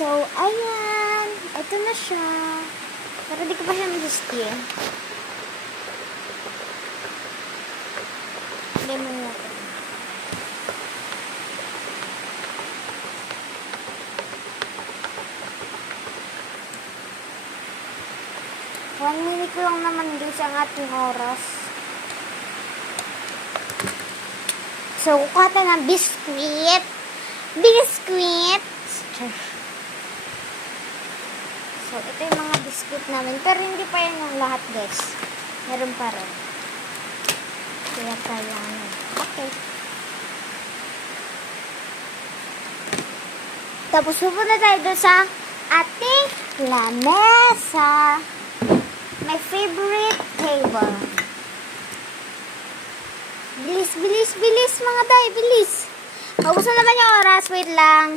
So, ayan. Ito na siya. Pero di ko pa siya na-display. Lemon natin. One minute lang naman guys ang ating oras. So, kukuha tayo ng biscuit. Biscuit! So, ito yung mga biscuit namin. Pero hindi pa yan yung lahat, guys. Meron pa rin. Kaya tayo okay. Tapos, pupunta tayo doon sa ating lamesa. My favorite table. Bilis, bilis, bilis, mga day. Bilis. Maubos na naman yung oras. Wait lang.